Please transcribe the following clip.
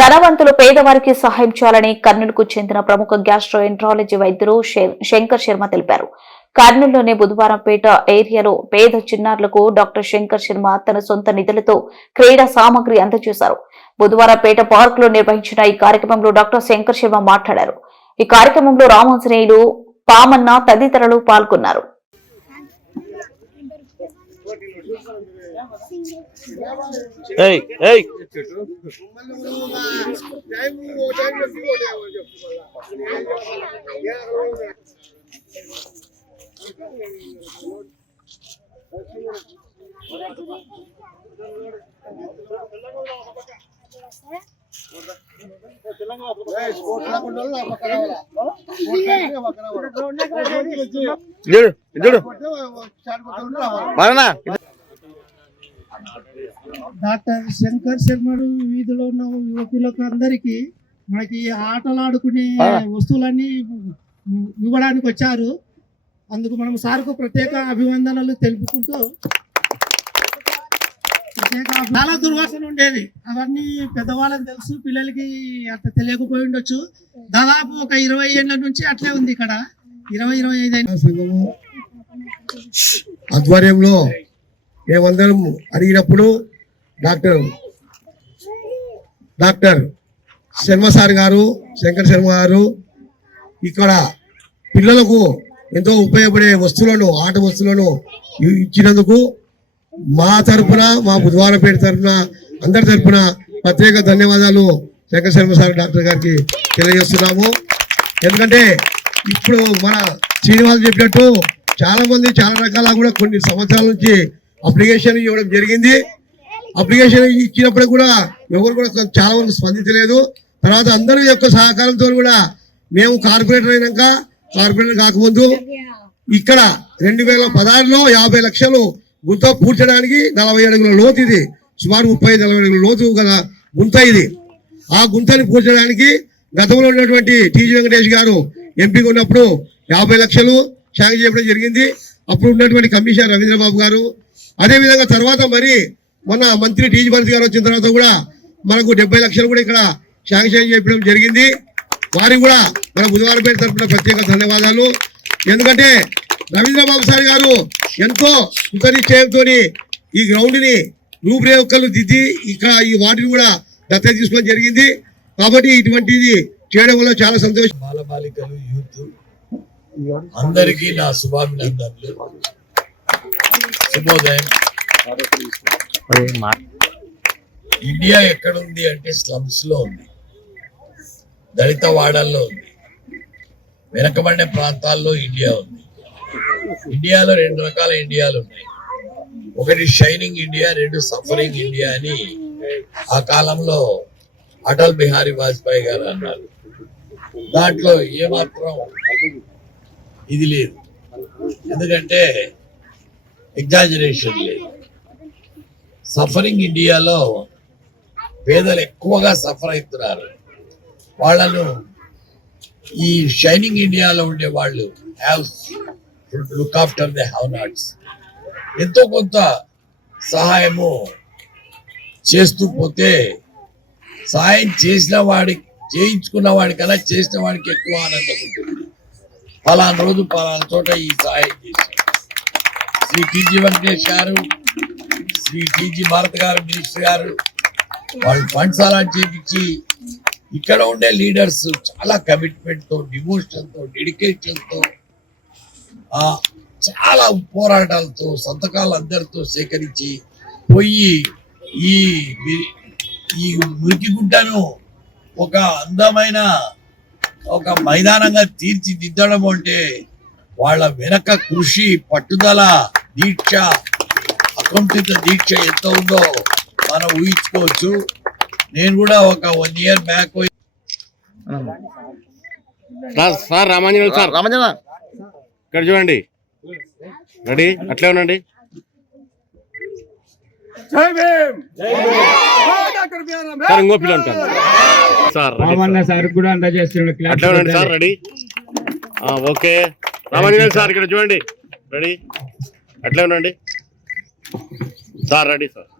ధనవంతులు పేదవారికి సహాయం చేయాలని కర్నూలుకు చెందిన ప్రముఖ గ్యాస్ట్రో ఎంట్రాలజీ వైద్యులు శంకర్ శర్మ తెలిపారు. కర్నూలులోని బుధవారంపేట ఏరియాలో పేద చిన్నారులకు డాక్టర్ శంకర్ శర్మ తన సొంత నిధులతో క్రీడా సామగ్రి అందజేశారు. బుధవారంపేట పార్క్లో నిర్వహించిన ఈ కార్యక్రమంలో డాక్టర్ శంకర్ శర్మ మాట్లాడారు. ఈ కార్యక్రమంలో రామాంజనేయులు పామన్న తదితరులు పాల్గొన్నారు. ఏయ్ ఏయ్. చూడు చూడు బాగా డాక్టర్ శంకర్ శర్మడు వీధిలో ఉన్న యువకులకు అందరికి మనకి ఆటలాడుకునే. వస్తువులన్నీ ఇవ్వడానికి వచ్చారు. అందుకు మనం సార్కు ప్రత్యేక అభివందనలు తెలుపుకుంటూ ప్రత్యేక చాలా దుర్వాసన ఉండేది. అవన్నీ పెద్దవాళ్ళకి తెలుసు పిల్లలకి అంత తెలియకపోయి ఉండొచ్చు. దాదాపు ఒక ఇరవై ఏళ్ళ నుంచి అట్లే ఉంది ఇక్కడ. ఇరవై ఇరవై ఐదు ఆధ్వర్యంలో మేమందరం అడిగినప్పుడు డాక్టర్ డాక్టర్ శర్మ సార్ గారు శంకర్ శర్మ గారు ఇక్కడ పిల్లలకు ఎంతో ఉపయోగపడే వస్తువులను ఆట వస్తువులను ఇచ్చినందుకు మా తరపున మా బుధవారపేట తరపున అందరి తరఫున ప్రత్యేక ధన్యవాదాలు శంకర్ శర్మ సార్ డాక్టర్ గారికి తెలియజేస్తున్నాము. ఎందుకంటే ఇప్పుడు మన శ్రీనివాస్ చెప్పినట్టు చాలామంది చాలా రకాల కూడా కొన్ని సంవత్సరాల నుంచి అప్లికేషన్ ఇవ్వడం జరిగింది. అప్లికేషన్ ఇచ్చినప్పుడు కూడా ఎవరు కూడా చాలా వరకు స్పందించలేదు. తర్వాత అందరి యొక్క సహకారంతో కూడా మేము కార్పొరేటర్ అయినాక కార్పొరేటర్ కాకముందు ఇక్కడ రెండు వేల పదహారులో యాభై లక్షలు గుంత పూడ్చడానికి నలభై అడుగుల లోతు ఇది. సుమారు ముప్పై నలభై అడుగుల లోతు గల గుంత ఇది. ఆ గుంతని పూడ్చడానికి గతంలో ఉన్నటువంటి టీజీ వెంకటేష్ గారు ఎంపీగా ఉన్నప్పుడు యాభై లక్షలు శాంక్షన్ చేయడం జరిగింది. అప్పుడు ఉన్నటువంటి కమిషనర్ రవీంద్రబాబు గారు అదేవిధంగా తర్వాత మరి మొన్న మంత్రి టీజీ భారతి గారు వచ్చిన తర్వాత కూడా మనకు డెబ్బై లక్షలు కూడా ఇక్కడ శాంక్షన్ చేయడం జరిగింది. వారికి కూడా మన బుధవారం పేరు తరఫున ప్రత్యేక ధన్యవాదాలు. ఎందుకంటే రవీంద్రబాబు సార్ గారు ఎంతో కృతనిశ్చయంతో ఈ గ్రౌండ్ని రూపురేఖలు దిద్ది ఇక్కడ ఈ వాటిని కూడా దత్తత తీసుకోవడం జరిగింది. కాబట్టి ఇటువంటిది చేయడం వల్ల చాలా సంతోషం. బాలబాలికలు యూత్ అందరికీ నా శుభాభినందనలు. శుభోదయం ఇండియా ఎక్కడుంది అంటే స్లమ్స్లో ఉంది. దళిత వాడల్లో ఉంది. వెనకబడిన ప్రాంతాల్లో ఇండియా ఉంది. ఇండియాలో రెండు రకాల ఇండియాలు ఉన్నాయి. ఒకటి షైనింగ్ ఇండియా రెండు సఫరింగ్ ఇండియా అని ఆ కాలంలో అటల్ బిహారీ వాజ్పేయి గారు అన్నారు. దాంట్లో ఏమాత్రం ఇది లేదు. ఎందుకంటే ఎగ్జాజరేషన్ లేదు. సఫరింగ్ ఇండియాలో పేదలు ఎక్కువగా సఫర్ అవుతున్నారు. వాళ్ళను ఈ షైనింగ్ ఇండియాలో ఉండే వాళ్ళు have look after the have nots ఎంతో కొంత సహాయము చేస్తూ పోతే సహాయం చేసిన వాడికి చేయించుకున్న వాడికన్నా చేసిన వాడికి ఎక్కువ ఆనందం ఉంటుంది. పలానా రోజు పలానా చోట ఈ సహాయం చేశారు. శ్రీ టీజీ వెంకటేష్ గారు శ్రీ టీజీ భారత్ గారు మినిస్టర్ గారు వాళ్ళు ఫండ్స్ అలా చేపించి ఇక్కడ ఉండే లీడర్స్ చాలా కమిట్మెంట్తో డివోషన్తో డెడికేషన్తో ఆ చాలా పోరాటాలతో సంతకాలు అందరితో సేకరించి పోయి ఈ ఈ మురికి గుడ్డను ఒక అందమైన ఒక మైదానంగా తీర్చిదిద్దడం అంటే వాళ్ళ వెనక కృషి పట్టుదల దీక్ష అకుంఠిత దీక్ష ఎంత ఉందో మనం ఊహించుకోవచ్చు. నేను కూడా ఒక one year back sir sir Ramanjaneyulu sir. Ramanjana ఇక్కడ చూడండి. రెడీ? అట్లే ఉండండి. సార్ ఇంకో పిల్లలు కాదు సార్ రెడీ రామన్న సార్. కూడా అందజేస్తున్నాడు క్లాస్ అట్లే ఉండండి సార్ రెడీ. ఆ, ఓకే. రామాంజనేయులు సార్ ఇక్కడ చూడండి. రెడీ? అట్లే ఉండండి. Sir ready sir.